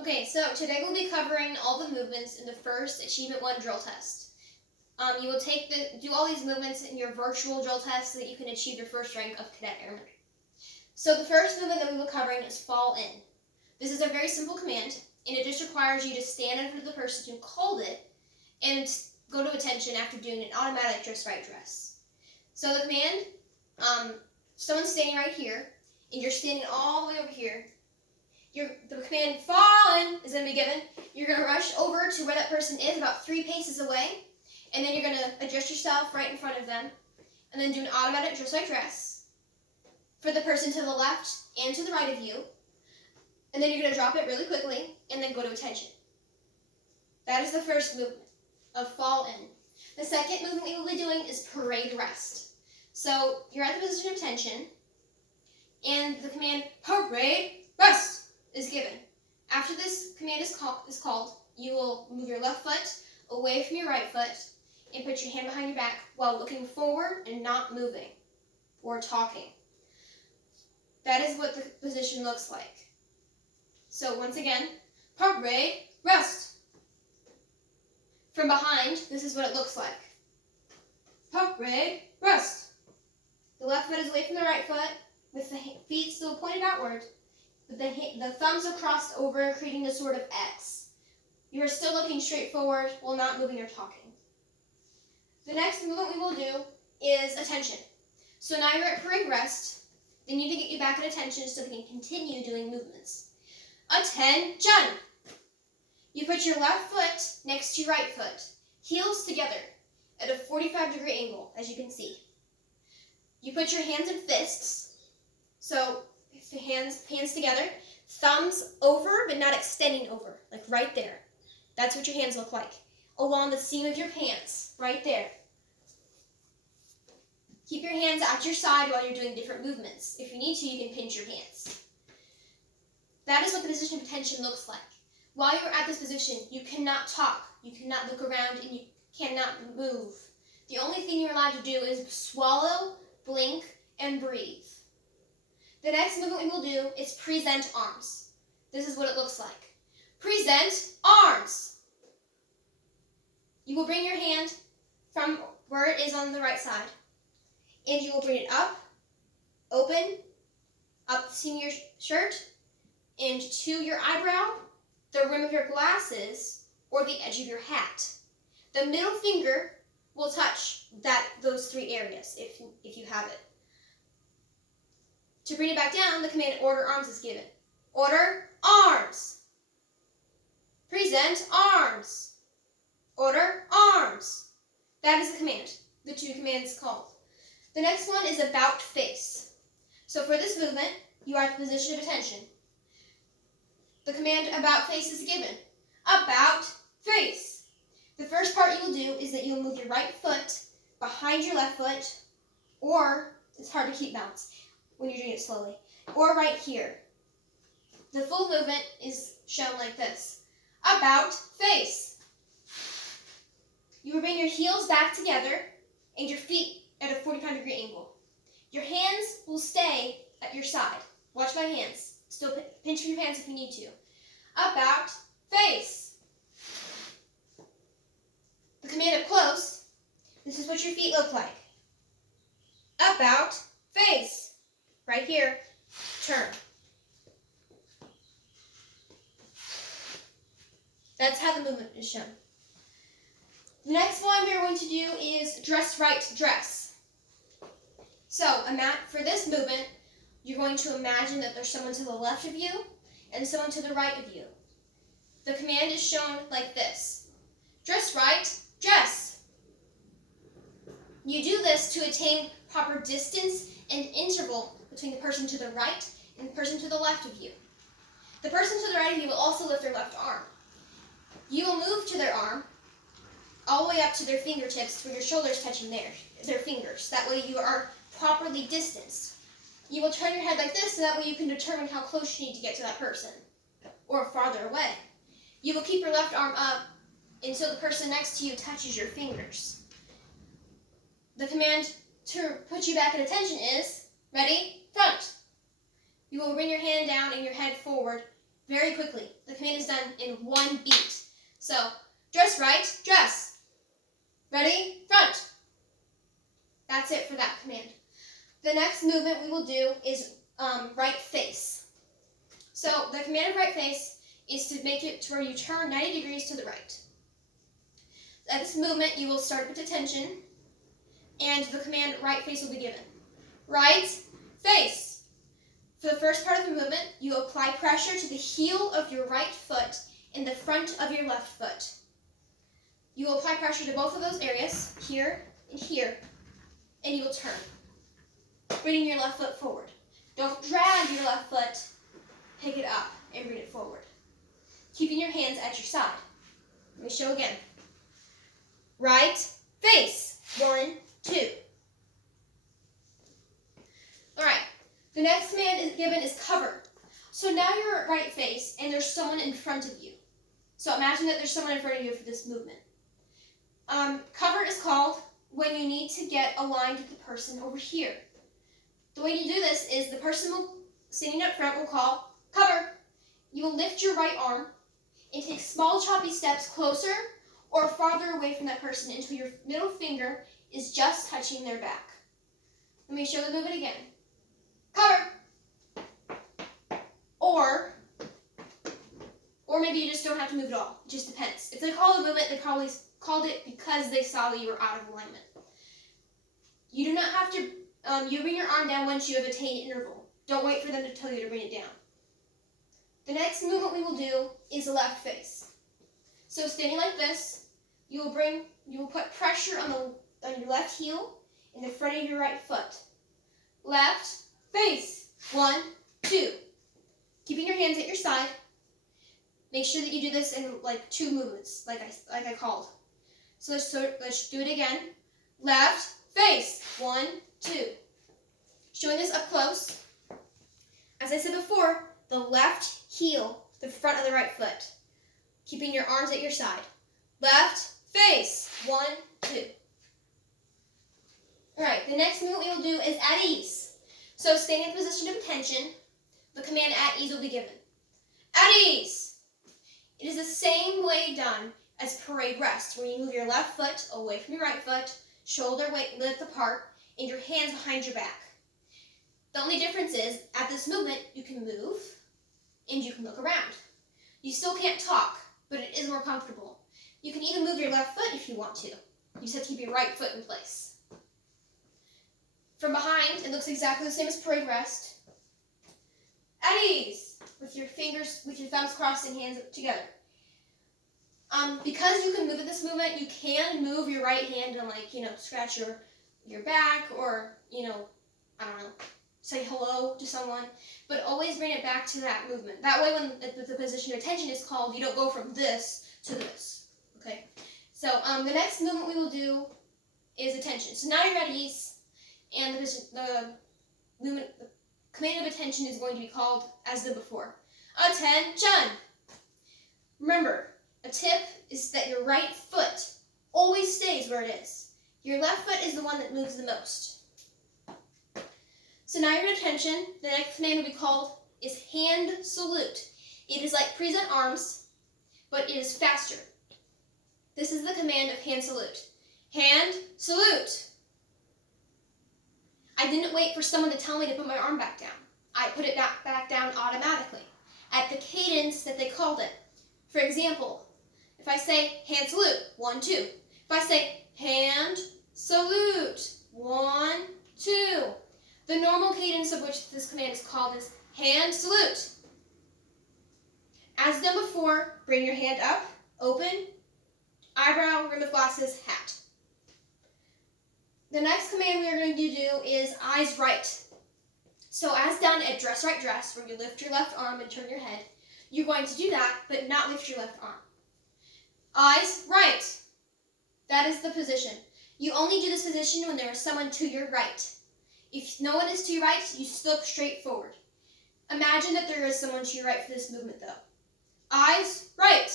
Okay, so today we'll be covering all the movements in the first Achievement 1 drill test. You will do all these movements in your virtual drill test so that you can achieve your first rank of Cadet Airman. So the first movement that we will be covering is fall in. This is a very simple command, and it just requires you to stand under the person who called it and go to attention after doing an automatic just right dress. So the command, someone's standing right here, and you're standing all the way over here. The command fall in is going to be given. You're going to rush over to where that person is, about 3 paces away, and then you're going to adjust yourself right in front of them, and then do an automatic just like dress for the person to the left and to the right of you, and then you're going to drop it really quickly, and then go to attention. That is the first movement of fall in. The second movement we will be doing is parade rest. So you're at the position of attention, and the command parade rest is given. After this command is called, you will move your left foot away from your right foot and put your hand behind your back while looking forward and not moving or talking. That is what the position looks like. So once again, parade rest. From behind, this is what it looks like. Parade rest. The left foot is away from the right foot with the feet still pointed outward. The thumbs are crossed over, creating a sort of X. You are still looking straight forward while not moving or talking. The next movement we will do is attention. So now you're at parade rest. They need to get you back at attention so we can continue doing movements. Attention! You put your left foot next to your right foot, heels together at a 45-degree angle, as you can see. You put your hands in fists, so hands together, thumbs over but not extending over, like right there. That's what your hands look like, along the seam of your pants, right there. Keep your hands at your side while you're doing different movements. If you need to, you can pinch your pants. That is what the position of attention looks like. While you're at this position, you cannot talk, you cannot look around, and you cannot move. The only thing you're allowed to do is swallow, blink, and breathe. The next movement we will do is present arms. This is what it looks like. Present arms. You will bring your hand from where it is on the right side, and you will bring it up, open, up the seam of your shirt, and to your eyebrow, the rim of your glasses, or the edge of your hat. The middle finger will touch those 3 areas if you have it. To bring it back down, the command order arms is given. Order arms. Present arms. Order arms. That is the command. The 2 commands called. The next one is about face. So for this movement, you are at the position of attention. The command about face is given. About face. The first part you will do is that you will move your right foot behind your left foot, or it's hard to keep balance when you're doing it slowly, or right here. The full movement is shown like this. About face. You will bring your heels back together and your feet at a 45-degree angle. Your hands will stay at your side. Watch my hands. Still pinch your hands if you need to. About face. The command up close, this is what your feet look like. About face. Right here, turn. That's how the movement is shown. The next one we are going to do is dress right dress. So, for this movement, you're going to imagine that there's someone to the left of you and someone to the right of you. The command is shown like this. Dress right, dress. You do this to attain proper distance and interval between the person to the right and the person to the left of you. The person to the right of you will also lift their left arm. You will move to their arm all the way up to their fingertips where your shoulders touching their fingers. That way you are properly distanced. You will turn your head like this so that way you can determine how close you need to get to that person or farther away. You will keep your left arm up until the person next to you touches your fingers. The command to put you back at attention is, ready, front. You will bring your hand down and your head forward very quickly. The command is done in one beat. So, dress right, dress. Ready, front. That's it for that command. The next movement we will do is right face. So, the command of right face is to make it to where you turn 90 degrees to the right. At this movement, you will start with attention, and the command right face will be given. Right face. For the first part of the movement, you apply pressure to the heel of your right foot and the front of your left foot. You will apply pressure to both of those areas, here and here, and you will turn, bringing your left foot forward. Don't drag your left foot, pick it up and bring it forward, keeping your hands at your side. Let me show again. Right face. 1, 2. All right. The next command is given is cover. So now you're at right face and there's someone in front of you. So imagine that there's someone in front of you for this movement. Cover is called when you need to get aligned with the person over here. The way you do this is the person standing up front will call cover. You will lift your right arm and take small choppy steps closer or farther away from that person until your middle finger is just touching their back. Let me show the movement again. Cover. Or maybe you just don't have to move at all. It just depends. If they call a movement, they probably called it because they saw that you were out of alignment. You do not have to, you bring your arm down once you have attained interval. Don't wait for them to tell you to bring it down. The next movement we will do is a left face. So standing like this, you will put pressure on your left heel in the front of your right foot. Left face. 1, 2. Keeping your hands at your side. Make sure that you do this in like 2 movements, like I called. So let's do it again. Left face. 1, 2. Showing this up close. As I said before, the left heel, the front of the right foot. Keeping your arms at your side. Left face. 1, 2. All right, the next movement we will do is at ease. So staying in position of attention, the command at ease will be given. At ease. It is the same way done as parade rest, where you move your left foot away from your right foot, shoulder width apart, and your hands behind your back. The only difference is, at this movement, you can move and you can look around. You still can't talk, but it is more comfortable. You can even move your left foot if you want to. You just have to keep your right foot in place. From behind, it looks exactly the same as parade rest. At ease, with your thumbs crossed and hands together. Because you can move at this movement, you can move your right hand and scratch your back or, I don't know, say hello to someone, but always bring it back to that movement. That way when the position of attention is called, you don't go from this to this, okay? So the next movement we will do is attention. So now you're at ease, and the command of attention is going to be called as the before. Attention! Remember, a tip is that your right foot always stays where it is. Your left foot is the one that moves the most. So now you're at attention. The next command will be called is hand salute. It is like present arms, but it is faster. This is the command of hand salute. Hand salute. I didn't wait for someone to tell me to put my arm back down. I put it back down automatically at the cadence that they called it. For example, if I say hand salute, 1, 2. If I say hand salute, 1, 2. The normal cadence of which this command is called is hand salute. As done before, bring your hand up, open, eyebrow, rim of glasses, hat. The next command we are going to do is eyes right. So as done at dress right dress, where you lift your left arm and turn your head, you're going to do that, but not lift your left arm. Eyes right. That is the position. You only do this position when there is someone to your right. If no one is to your right, you look straight forward. Imagine that there is someone to your right for this movement, though. Eyes right.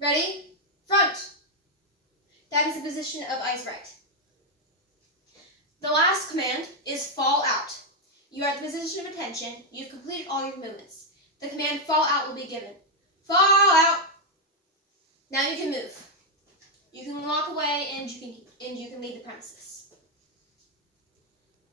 Ready? Front. That is the position of eyes right. The last command is fall out. You are at the position of attention. You've completed all your movements. The command fall out will be given. Fall out! Now you can move. You can walk away and you can leave the premises.